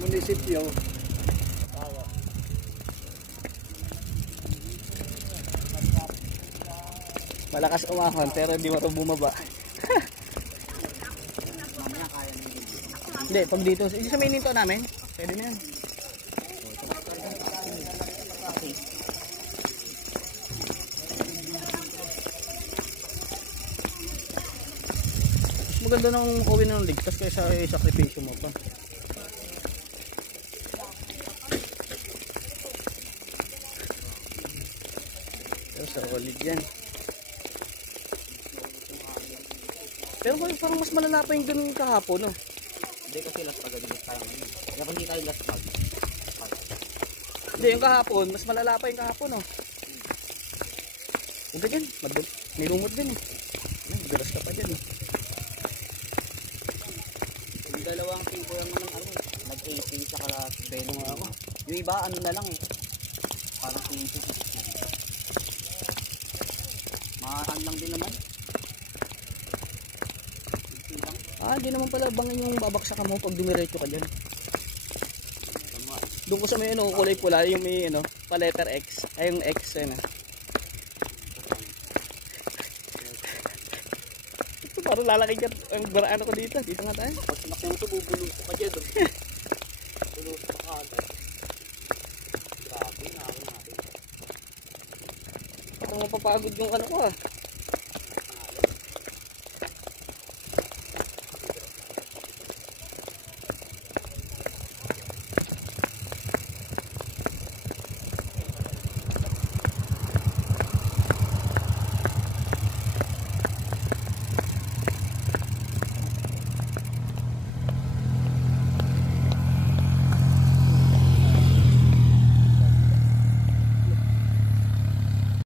Munisipyo. Malakas umahon pero hindi mo bumaba. Hindi, pag dito, sa may ninto namin, pwede na yan. Maganda nung uwi ng ligtas kaysa sakripisyo mo pa. So, solid yan. Pero parang mas malala pa yung ganun kahapon, no? Hindi kasi last pag ganyan tayo ngayon. Kaya pag hindi tayo last pag. Hindi, yung kahapon, mas malala pa yung kahapon, no? Huwag yan, nilumot din, eh. Madulas ka pa dyan, eh. Yung dalawang tipo lang naman ano, nag-18 saka beno nga ako. Yung iba ano na lang eh. Parang 20. Mahan lang din naman. Hindi naman pala bangin yung babaksakan mo pag dumiretso ka dyan. Doon ko sa may ano, kulay pula, yung may ano, pa letter X. Ay yung X, ayun na. Ito parang lalaki ka, ang baraan ako dito. Dito nga tayo. Pag sinakyan mo ito, bubuluso ka dyan. Buluso ka agad. Grabe, namin natin. Ako mapapagod yung ano ko ah.